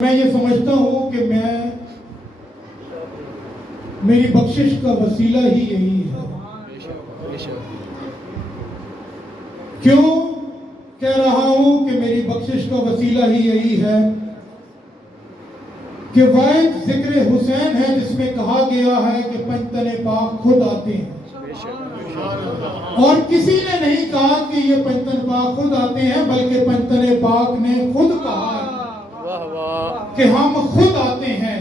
میں یہ سمجھتا ہوں کہ میری بخشش کا وسیلہ ہی یہی ہے۔ کیوں کہہ رہا ہوں کہ میری بخشش کا وسیلہ ہی یہی ہے کہ واحد ذکر حسین ہے جس میں کہا گیا ہے کہ پنجتن پاک خود آتے ہیں، اور کسی نے نہیں کہا کہ یہ پنجتن پاک خود آتے ہیں، بلکہ پنجتن پاک نے خود کہا ہے کہ ہم خود آتے ہیں۔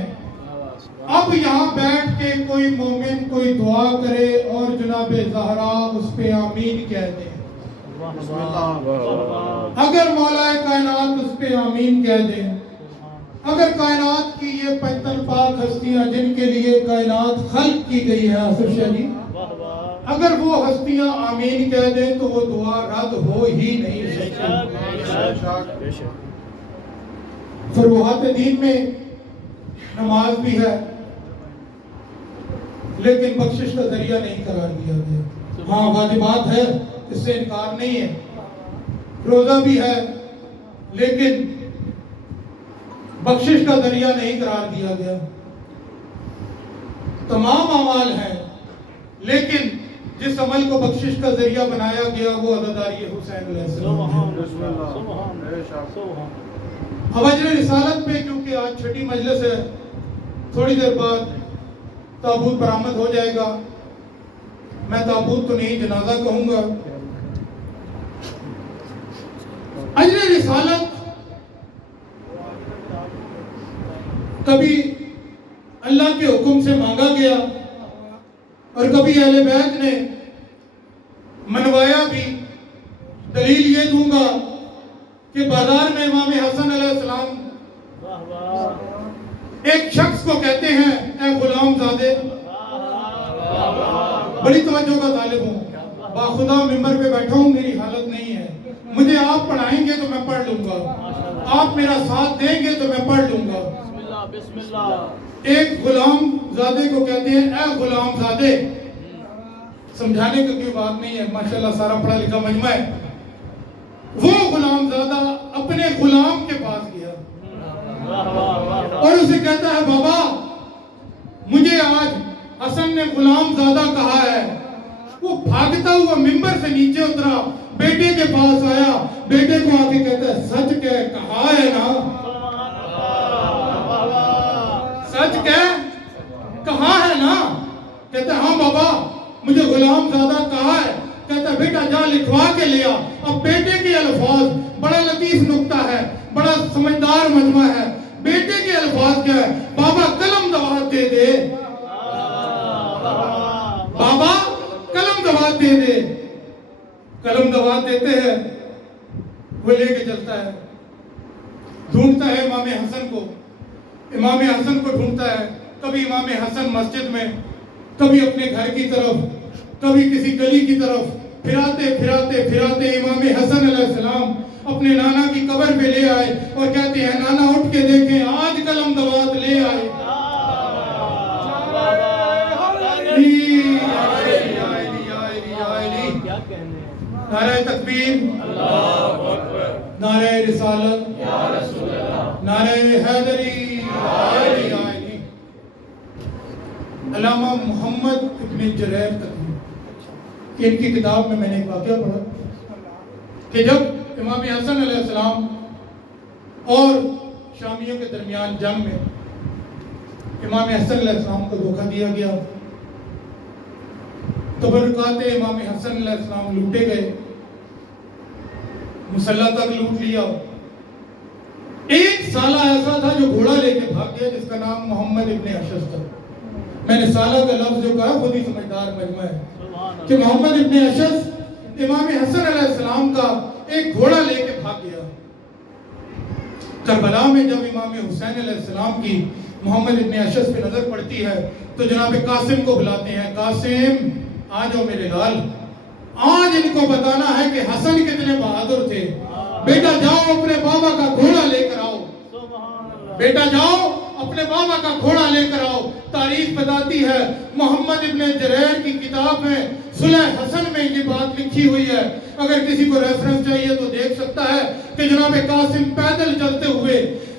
اب یہاں بیٹھ کے کوئی مومن کوئی دعا کرے اور جناب زہرا اس پہ آمین کہہ دے، اگر مولا کائنات اس پہ آمین کہہ دے، اگر کائنات کی یہ پنجتن پاک ہستیاں جن کے لیے کائنات خلق کی گئی ہے آصف شاہ جی، اگر وہ ہستیاں آمین کہہ دیں تو وہ دعا رد ہو ہی نہیں سکتی۔ فروحات دین میں نماز بھی ہے لیکن بخشش کا ذریعہ نہیں قرار دیا گیا۔ ہاں واجبات ہے، اس سے انکار نہیں ہے، روزہ بھی ہے لیکن بخشش کا ذریعہ نہیں قرار دیا گیا۔ تمام اعمال ہیں لیکن جس عمل کو بخشش کا ذریعہ بنایا گیا وہ عزاداری حسین علیہ السلام۔ اجر رسالت پہ کیونکہ آج چھٹی مجلس ہے، تھوڑی دیر بعد تابوت برآمد ہو جائے گا، میں تابوت تو نہیں جنازہ کہوں گا۔ اجر رسالت کبھی اللہ کے حکم سے مانگا گیا اور کبھی اہل بیت نے منوایا بھی۔ دلیل یہ دوں گا کہ بازار میں امام حسن علیہ السلام ایک شخص کو کہتے ہیں اے غلام زادے، بڑی توجہ کا طالب ہوں، باخدا ممبر پہ بیٹھا ہوں، میری حالت نہیں ہے، مجھے آپ پڑھائیں گے تو میں پڑھ لوں گا، آپ میرا ساتھ دیں گے تو میں پڑھ لوں گا۔ ایک غلام زادے کو کہتے ہیں اے غلام زادے، سمجھانے کا کوئی بات نہیں ہے، ماشاءاللہ سارا پڑھا لکھا مجمع ہے۔ وہ غلام زادہ اپنے غلام کے پاس گیا اور اسے کہتا ہے بابا مجھے آج حسن نے غلام زادہ کہا ہے۔ وہ بھاگتا ہوا ممبر سے نیچے اترا، بیٹے کے پاس آیا، بیٹے کو آ کے کہتا ہے سچ کہا ہے نا، سچ کہا ہے نا؟ کہتا ہے ہاں بابا مجھے غلام زادہ کہا ہے۔ کہتا ہے بیٹا جا لکھوا کے لیا۔ اب بیٹے کے الفاظ، بڑا لطیف نکتہ ہے، بڑا سمجھدار مجمع ہے، بیٹے کے الفاظ کیا ہے؟ بابا قلم دوات دے دے، بابا قلم دوات دے دے۔ قلم دوات دیتے ہیں، وہ لے کے چلتا ہے، ڈھونڈتا ہے امام حسن کو، امام حسن کو ڈھونڈتا ہے، کبھی امام حسن مسجد میں، کبھی اپنے گھر کی طرف، کبھی کسی گلی کی طرف، پھراتے پھراتے پھراتے امام حسن علیہ السلام اپنے نانا کی قبر پہ لے آئے اور کہتے ہیں نانا اٹھ کے دیکھیں آج قلم دوات لے آئے۔ نعرہ تکبیر، نعرہ رسالت، نعرہ حیدری۔ علامہ محمد ابن جریر تکبیر، ان کی کتاب میں نے ایک واقعہ پڑھا کہ جب امام حسن علیہ السلام اور شامیوں کے درمیان جنگ میں امام حسن علیہ السلام کو دھوکہ دیا گیا، تبرکات امام حسن علیہ السلام لوٹے گئے، مسلح تک لوٹ لیا۔ ایک سالہ ایسا تھا جو گھوڑا لے کے بھاگ گیا جس کا نام محمد ابن اشس تھا۔ میں نے سالہ کا لفظ جو کہا خود ہی سمجھدار مجمع ہے کہ محمد ابن اشس امام حسن علیہ السلام کا ایک گھوڑا لے کے بھاگ گیا۔ کربلا میں جب امام حسین علیہ السلام کی محمد ابن اشس پہ نظر پڑتی ہے تو جناب قاسم کو بلاتے ہیں، قاسم آ جاؤ میرے لال، آج ان کو بتانا ہے کہ حسن کتنے بہادر تھے۔ بیٹا جاؤ اپنے بابا کا گھوڑا لے کر آؤ، بیٹا جاؤ اپنے بابا کا گھوڑا لے کر آؤ۔ تاریخ بتاتی ہے، محمد ابن جریر کی کتاب میں صلح حسن میں یہ بات لکھی ہوئی ہے، اگر کسی کو ریفرنس چاہیے تو دیکھ سکتا ہے کہ جناب قاسم پیدل چلتے ہوئے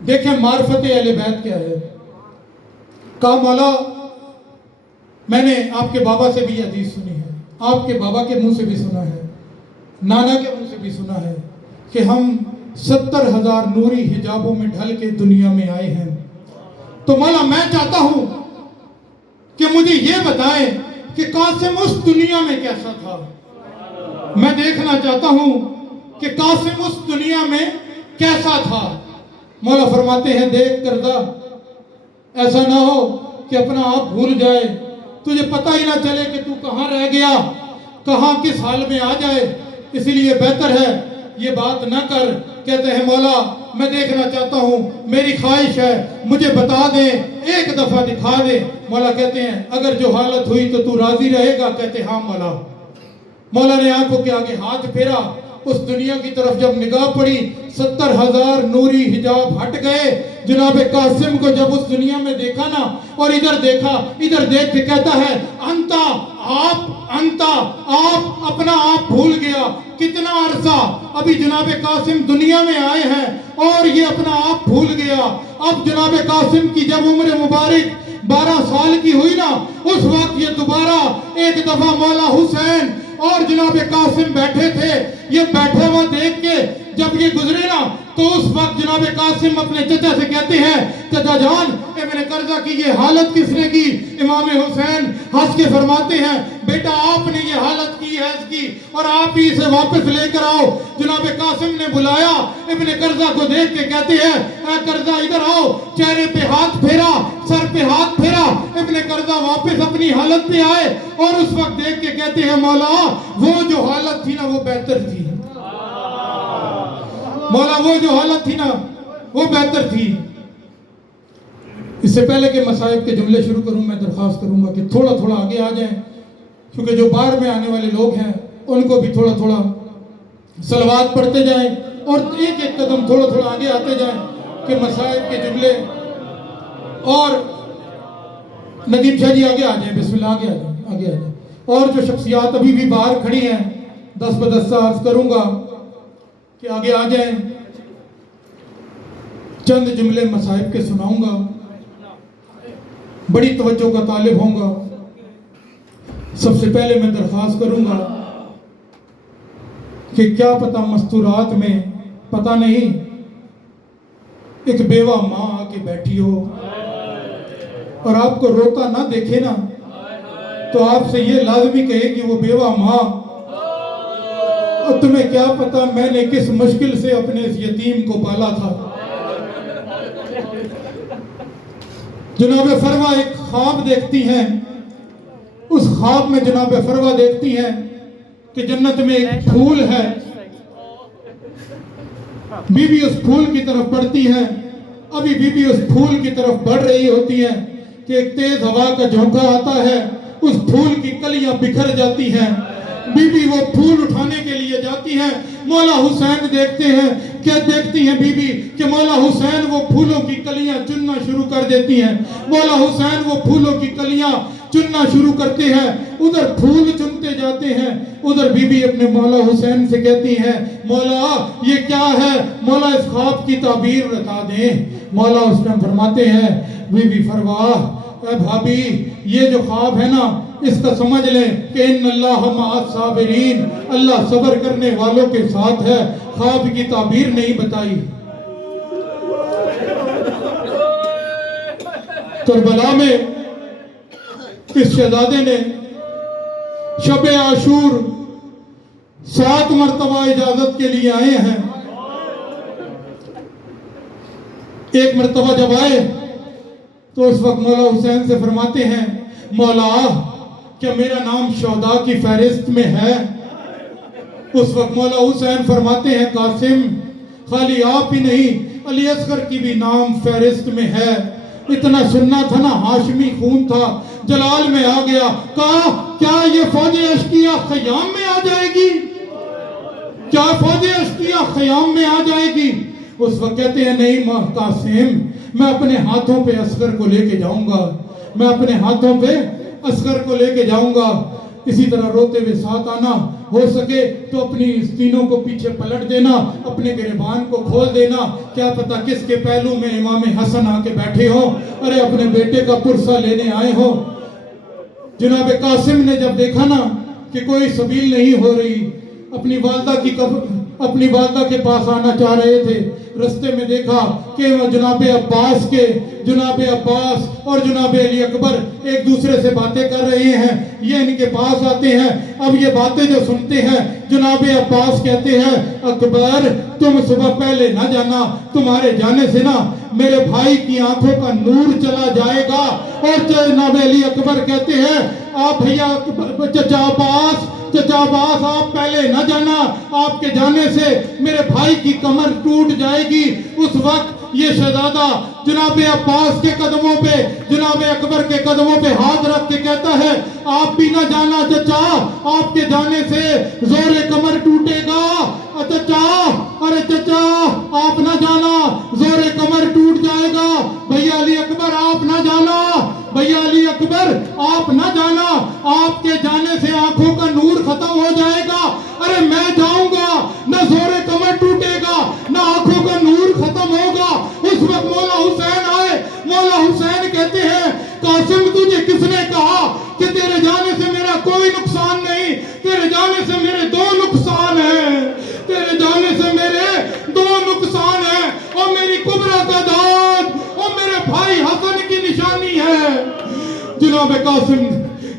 دیکھیں معرفت اہل بیت کیا ہے. کہا مولا میں نے آپ کے بابا سے بھی حدیث سنی ہے, آپ کے بابا کے منہ سے بھی سنا ہے, نانا کے منہ سے بھی سنا ہے کہ ہم 70,000 نوری حجابوں میں ڈھل کے دنیا میں آئے ہیں. تو مولا میں چاہتا ہوں کہ مجھے یہ بتائیں کہ قاسم اس دنیا میں کیسا تھا. میں دیکھنا چاہتا ہوں کہ قاسم اس دنیا میں کیسا تھا. مولا فرماتے ہیں دیکھ کردہ ایسا نہ ہو کہ اپنا آپ بھول جائے, تجھے پتہ ہی نہ چلے کہ تو کہاں رہ گیا, کہاں کس حال میں آ جائے, اسی لیے بہتر ہے یہ بات نہ کر. کہتے ہیں مولا میں دیکھنا چاہتا ہوں, میری خواہش ہے مجھے بتا دیں, ایک دفعہ دکھا دیں. مولا کہتے ہیں اگر جو حالت ہوئی تو راضی رہے گا. کہتے ہاں مولا. مولا نے آنکھوں کے آگے ہاتھ پھیرا, اس دنیا کی طرف جب نگاہ پڑی 70,000 نوری حجاب ہٹ گئے. جناب قاسم کو جب اس دنیا میں دیکھا نا, اور ادھر دیکھا, ادھر دیکھ کے کہتا ہے انتا آپ اپنا آپ بھول گیا. کتنا عرصہ ابھی جناب قاسم دنیا میں آئے ہیں اور یہ اپنا آپ بھول گیا. اب جناب قاسم کی جب عمر مبارک 12 سال کی ہوئی نا, اس وقت یہ دوبارہ ایک دفعہ مولا حسین اور جناب قاسم بیٹھے تھے. یہ بیٹھے ہوا دیکھ کے جب یہ گزرے نا, تو اس وقت جناب قاسم اپنے چچا سے کہتے ہیں چچا جان ابن قرظہ کی یہ حالت کس نے کی؟ امام حسین ہنس کے فرماتے ہیں بیٹا آپ نے یہ حالت کی ہے اس کی, اور آپ ہی اسے واپس لے کر آؤ. جناب قاسم نے بلایا, ابن قرظہ کو دیکھ کے کہتے ہیں اے قرظہ ادھر آؤ. چہرے پہ ہاتھ پھیرا, سر پہ ہاتھ پھیرا. ابن قرظہ واپس اپنی حالت پہ آئے اور اس وقت دیکھ کے کہتے ہیں مولا وہ جو حالت تھی نا وہ بہتر تھی. مولا وہ جو حالت تھی نا وہ بہتر تھی. اس سے پہلے کہ مصائب کے جملے شروع کروں, میں درخواست کروں گا کہ تھوڑا تھوڑا آگے آ جائیں, کیونکہ جو باہر میں آنے والے لوگ ہیں ان کو بھی تھوڑا تھوڑا صلوات پڑھتے جائیں اور ایک ایک قدم تھوڑا تھوڑا آگے آتے جائیں کہ مصائب کے جملے. اور ندیم شاہ جی آگے آ جائیں, بسم اللہ آگے آ جائیں. اور جو شخصیات ابھی بھی باہر کھڑی ہیں 10 بدستہ عرض کروں گا کہ آگے آ جائیں. چند جملے مصائب کے سناؤں گا, بڑی توجہ کا طالب ہوں گا. سب سے پہلے میں درخواست کروں گا کہ کیا پتہ مستورات میں پتہ نہیں ایک بیوہ ماں آ کے بیٹھی ہو اور آپ کو روتا نہ دیکھے نا, تو آپ سے یہ لازمی کہے کہ وہ بیوہ ماں اور تمہیں کیا پتہ میں نے کس مشکل سے اپنے اس یتیم کو پالا تھا. جناب فروہ ایک خواب دیکھتی ہیں, اس خواب میں جناب فروہ دیکھتی ہیں کہ جنت میں ایک پھول ہے. بی بی اس پھول کی طرف بڑھتی ہے, ابھی بی بی اس پھول کی طرف بڑھ رہی ہوتی ہے کہ ایک تیز ہوا کا جھونکا آتا ہے, اس پھول کی کلیاں بکھر جاتی ہیں. بی بی وہ پھول اٹھانے کے لیے جاتی ہیں. مولا حسین دیکھتے ہیں, کیا دیکھتی ہیں بی بی کہ مولا حسین وہ پھولوں کی کلیاں چننا شروع کر دیتی ہیں. مولا حسین وہ پھولوں کی کلیاں چننا شروع کرتے ہیں, ادھر پھول چنتے جاتے ہیں, ادھر بی بی اپنے مولا حسین سے کہتی ہیں مولا یہ کیا ہے, مولا اس خواب کی تعبیر بتا دیں. مولا حسین فرماتے ہیں بی بی فروہ اے بھابی یہ جو خواب ہے نا اس کا سمجھ لیں کہ ان اللہ مع الصابرین, اللہ صبر کرنے والوں کے ساتھ ہے. خواب کی تعبیر نہیں بتائی. کربلا میں اس شہزادے نے شب عاشور 7 مرتبہ اجازت کے لیے آئے ہیں. ایک مرتبہ جب آئے تو اس وقت مولا حسین سے فرماتے ہیں مولا کیا میرا نام شہداء کی فہرست میں ہے؟ اس وقت مولا حسین فرماتے ہیں قاسم خالی آپ ہی نہیں علی اصغر کی بھی نام فہرست میں ہے. اتنا سننا تھا نا, ہاشمی خون تھا, جلال میں آ گیا. کہا کیا یہ فوج اشکیہ خیام میں آ جائے گی؟ کیا فوج اشکیہ خیام میں آ جائے گی؟ اس وقت کہتے ہیں نہیں قاسم میں اپنے ہاتھوں پہ اصغر کو لے کے جاؤں گا, میں اپنے ہاتھوں پہ اصغر کو لے کے جاؤں گا. اسی طرح روتے ہوئے ساتھ آنا ہو سکے تو اپنی سینوں کو پیچھے پلٹ دینا, اپنے گریبان کو کھول دینا, کیا پتا کس کے پہلو میں امام حسن آ کے بیٹھے ہو, ارے اپنے بیٹے کا پرسہ لینے آئے ہو. جناب قاسم نے جب دیکھا نا کہ کوئی سبیل نہیں ہو رہی, اپنی والدہ کے پاس آنا چاہ رہے تھے, رستے میں دیکھا کہ جناب عباس اور جناب علی اکبر ایک دوسرے سے باتیں کر رہے ہیں. یہ ان کے پاس آتے ہیں. اب یہ باتیں جو سنتے ہیں, جناب عباس کہتے ہیں اکبر تم صبح پہلے نہ جانا, تمہارے جانے سے نا میرے بھائی کی آنکھوں کا نور چلا جائے گا. اور جناب علی اکبر کہتے ہیں آپ بھیا چچا عباس آپ پہلے نہ جانا, آپ کے جانے سے میرے بھائی کی کمر ٹوٹ جائے گی. اس وقت یہ شہزادہ جناب عباس کے قدموں پہ, جناب اکبر کے قدموں پہ ہاتھ رکھ کے کہتا ہے آپ بھی نہ جانا چچا, آپ کے جانے سے زور کمر ٹوٹے گا. ارے چچا آپ نہ جانا, زور کمر ٹوٹ جائے گا. بھیا علی اکبر آپ نہ جانا, بھیا علی اکبر آپ نہ جانا, آپ کے جانے سے آنکھوں کا نور ختم ہو جائے گا. ارے میں جاؤں گا, نہ زور کمر ٹوٹے گا نہ آنکھوں کا نور ختم ہوگا. اس وقت مولا حسین آئے. مولا حسین کہتے ہیں قاسم تجھے کس نے کہا کہ تیرے جانے سے میرا کوئی نقصان نہیں, تیرے جانے سے میرے 2 نقصان ہیں, تیرے جانے سے میرے 2 نقصان ہیں, اور میری کبرا کا داد اور میرے بھائی حسن کی نشانی ہے. جناب قاسم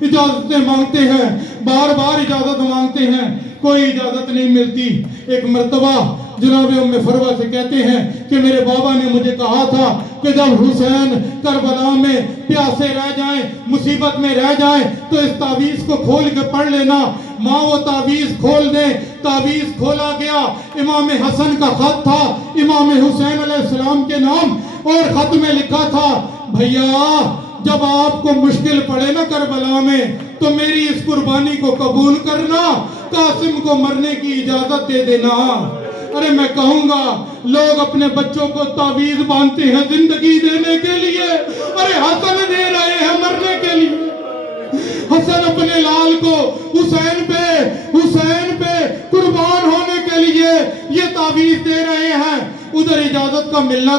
اجازتیں مانگتے ہیں, بار بار اجازت مانگتے ہیں, کوئی اجازت نہیں ملتی. ایک مرتبہ جناب ام فروہ سے کہتے ہیں کہ میرے بابا نے مجھے کہا تھا کہ جب حسین کربلا میں پیاسے رہ جائیں, مصیبت میں رہ جائیں تو اس تعویذ کو کھول کے پڑھ لینا. ماں وہ تعویذ کھول دیں. تعویذ کھولا گیا, امام حسن کا خط تھا امام حسین علیہ السلام کے نام, اور خط میں لکھا تھا بھیا جب آپ کو مشکل پڑے نا کربلا میں تو میری اس قربانی کو قبول کرنا, قاسم کو مرنے کی اجازت دے دینا. ارے میں کہوں گا لوگ اپنے بچوں کو تعویذ باندھتے ہیں زندگی دینے کے لیے, ارے حسن دے رہے ہیں مرنے کے لیے. حسن اپنے لال کو حسین پہ قربان ہونے کے لیے یہ تعویذ دے رہے ہیں. ادھر اجازت کا ملنا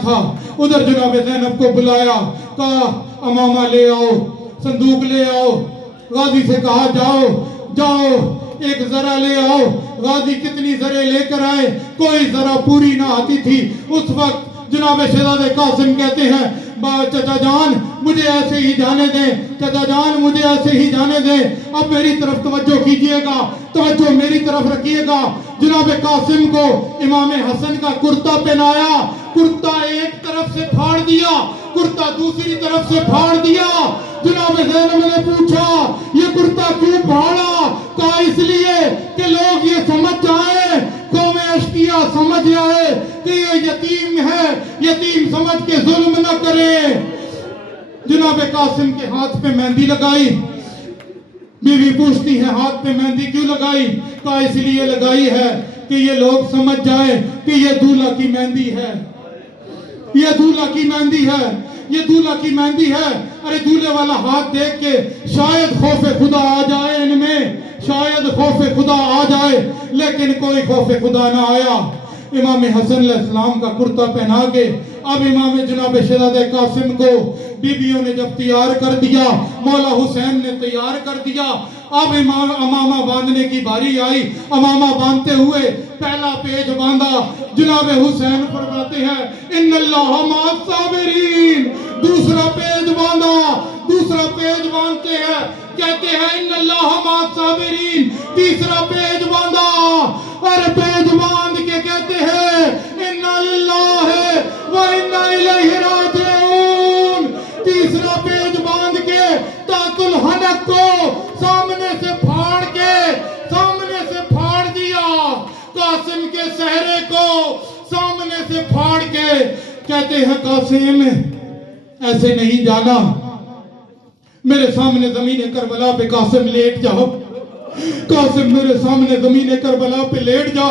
تھا, ادھر جناب زینب کو بلایا, کہا امامہ لے آؤ, صندوق لے آؤ. غازی سے کہا جاؤ ایک ذرہ لے آؤ. غازی کتنی ذرے لے کر آئے, کوئی ذرہ پوری نہ آتی تھی. اس وقت جناب شہزادے قاسم کہتے ہیں چچا جان مجھے ایسے ہی جانے دیں, چچا جان مجھے ایسے ہی جانے دیں. اب میری طرف توجہ کیجئے گا, توجہ میری طرف رکھیے گا. جناب قاسم کو امام حسن کا کرتا پہنایا, کرتا ایک طرف سے پھاڑ دیا, کرتا دوسری طرف سے پھاڑ دیا. جناب زینب نے پوچھا یہ کرتا کیوں پھاڑا؟ کہا اس لیے کہ لوگ یہ سمجھ جائیں, قوم اشقیہ سمجھ جائے کہ یہ یتیم ہے, یتیم سمجھ کے ظلم نہ کرے. جناب قاسم کے ہاتھ پہ مہندی لگائی. بیوی پوچھتی ہے ہاتھ پہ مہندی کیوں لگائی؟ کہا اس لیے لگائی ہے کہ یہ لوگ سمجھ جائیں کہ یہ دولہا کی مہندی ہے, یہ دولہا کی مہندی ہے, یہ دولہا کی مہندی ہے. ارے دولہے والا ہاتھ دیکھ کے شاید خوف خدا آ جائے ان میں, شاید خوف خدا آ جائے, لیکن کوئی خوف خدا نہ آیا. امام حسن علیہ السلام کا کرتا پہنا کے اب امام جناب شہزادہ قاسم کو بیویوں نے جب تیار کر دیا, مولا حسین نے تیار کر دیا, اب امامہ باندھنے کی باری آئی. امامہ باندھتے ہوئے پہلا پیج باندھا. جناب حسین فرماتے ہیں ان اللہ مع الصابرین. دوسرا پیج باندھا, دوسرا پیج باندھتے ہیں, کہتے ہیں ان اللہ مع الصابرین. تیسرا پیج باندھا, اور پیج باندھ کے کہتے ہیں انا للہ و انا الیہ راجعون. تیسرا پیج باندھ کے تاۃ الحنک کو سامنے سے پھاڑ دیا, قاسم کے صحرے کو سامنے سے پھاڑ کے کہتے ہیں قاسم ایسے نہیں جانا, میرے سامنے زمین کربلا پہ قاسم لیٹ جاؤ, قاسم میرے سامنے زمین کربلا پہ لیٹ جا.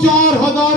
4000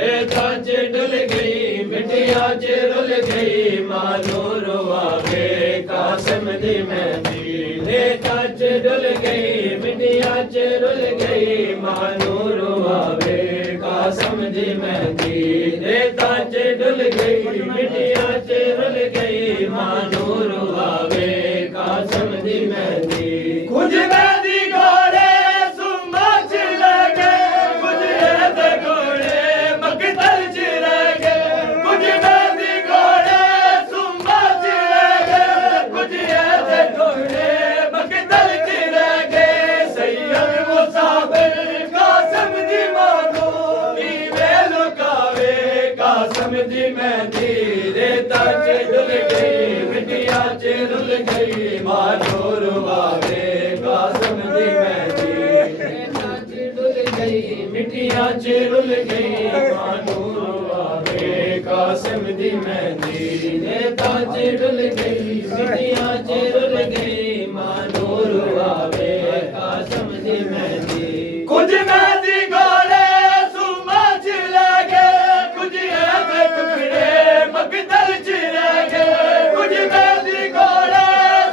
ਰੇਤਾਂ 'ਚ ਡੁੱਲ ਗਈ ਮਿੱਟੀਆਂ 'ਚ ਰੁੱਲ ਗਈ ਮਾਂ ਨੂੰ ਰਵਾਵੇ ਕਾਸਮ ਦੀ ਮਹਿੰਦੀ ਰੇਤਾਂ 'ਚ ਡੁੱਲ ਗਈ ਮਿੱਟੀਆਂ 'ਚ ਰੁੱਲ ਗਈ ਮਾਂ ਨੂੰ ਰਵਾਵੇ ਕਾਸਮ ਦੀ ਮਹਿੰਦੀ ਰੇਤਾਂ 'ਚ ਡੁੱਲ ਗਈ ਮਿੱਟੀਆਂ 'ਚ ਰੁੱਲ ਗਈ ਮਾਂ ਨੂੰ ਰਵਾਵੇ ਕਾਸਮ ਦੀ ਮਹਿੰਦੀ ਕੁਝ ਮਹਿੰਦੀ ਘੋੜੇ ਸੁੰਮਾਂ 'ਚ ਲੈ ਗਏ ਕੁਝ ਇਹਦੇ ਘੋੜੇ ਮਕਤਲ 'ਚ ਰਹਿ ਗਏ ਕੁਝ ਮਹਿੰਦੀ ਘੋੜੇ ਸੁੰਮਾਂ 'ਚ ਲੈ ਗਏ ਕੁਝ ਇਹਦੇ ਘੋੜੇ ਮਕਤਲ 'ਚ ਰਹਿ ਗਏ ਸੈਯਦ ਮੁਸਾਫਿਰ ਕਾਸਮ ਦੀ ਮਾਂ ਨੂੰ ਕਿਵੇਂ ਲੁਕਾਵੇ ਕਾਸਮ ਦੀ ਮਹਿੰਦੀ ਰੇਤਾਂ 'ਚ ਡੁੱਲ ਗਈ ਮਿੱਟੀਆਂ 'ਚ ਰੁੱਲ ਗਈ ਮਾਂ ਨੂੰ ਰਵਾਵੇ ਕਾਸਮ ਦੀ ਮਹਿੰਦੀ ਰੇਤਾਂ 'ਚ ਡੁੱਲ ਗਈ ਮਿੱਟੀਆਂ 'ਚ ਰੁੱਲ ਗਈ ਮਾਂ ਨੂੰ ਰਵਾਵੇ ਕਾਸਮ ਦੀ ਮਹਿੰਦੀ ਰੇਤਾਂ 'ਚ ਡੁੱਲ ਗਈ ਮਿੱਟੀਆਂ 'ਚ ਰੁੱਲ ਗਈ ਮਾਂ ਨੂੰ ਰਵਾਵੇ ਕਾਸਮ ਦੀ ਮਹਿੰਦੀ ਕੁਝ ਮਹਿੰਦੀ ਘੋੜੇ ਸੁੰਮਾਂ 'ਚ ਲੈ ਗਏ ਕੁਝ ਇਹਦੇ ਟੁਕੜੇ ਮਕਤਲ 'ਚ ਰਹਿ ਗਏ ਕੁਝ ਮਹਿੰਦੀ ਘੋੜੇ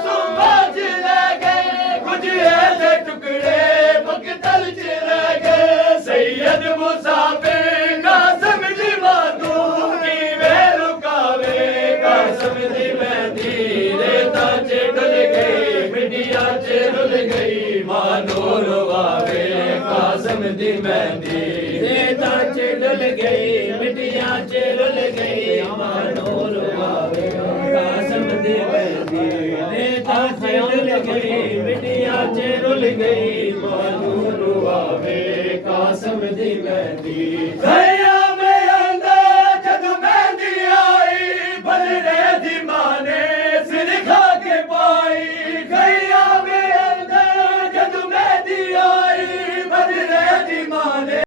ਸੁੰਮਾਂ 'ਚ ਲੈ ਗਏ ਕੁਝ ਇਹਦੇ ਟੁਕੜੇ ਮਕਤਲ 'ਚ ਰਹਿ ਗਏ ਸੈਯਦ ਮੁਸਾਫਿਰ ਕਾਸਮ ਦੀ ਮਾਂ ਨੂੰ ਕਿਵੇਂ ਲੁਕਾਵੇ ਕਾਸਮ ਦੀ ਮਹਿੰਦੀ ਰੇਤਾਂ 'ਚ ਡੁੱਲ ਗਈ ਮਿੱਟੀਆਂ 'ਚ ਰੁੱਲ ਗਈ ਮਾਂ ਨੂੰ ਰਵਾਵੇ ਕਾਸਮ ਦੀ ਮਹਿੰਦੀ ਰੇਤਾਂ 'ਚ ਡੁੱਲ ਗਈ ਮਿੱਟੀਆਂ 'ਚ ਰੁੱਲ ਗਈ ਮਾਂ ਨੂੰ ਰਵਾਵੇ ਕਾਸਮ ਦੀ ਮਹਿੰਦੀ ਰੇਤਾਂ 'ਚ ਡੁੱਲ ਗਈ ਮਿੱਟੀਆਂ 'ਚ ਰੁੱਲ ਗਈ ਮਾਂ ਨੂੰ ਰਵਾਵੇ ਕਾਸਮ ਦੀ ਮਹਿੰਦੀ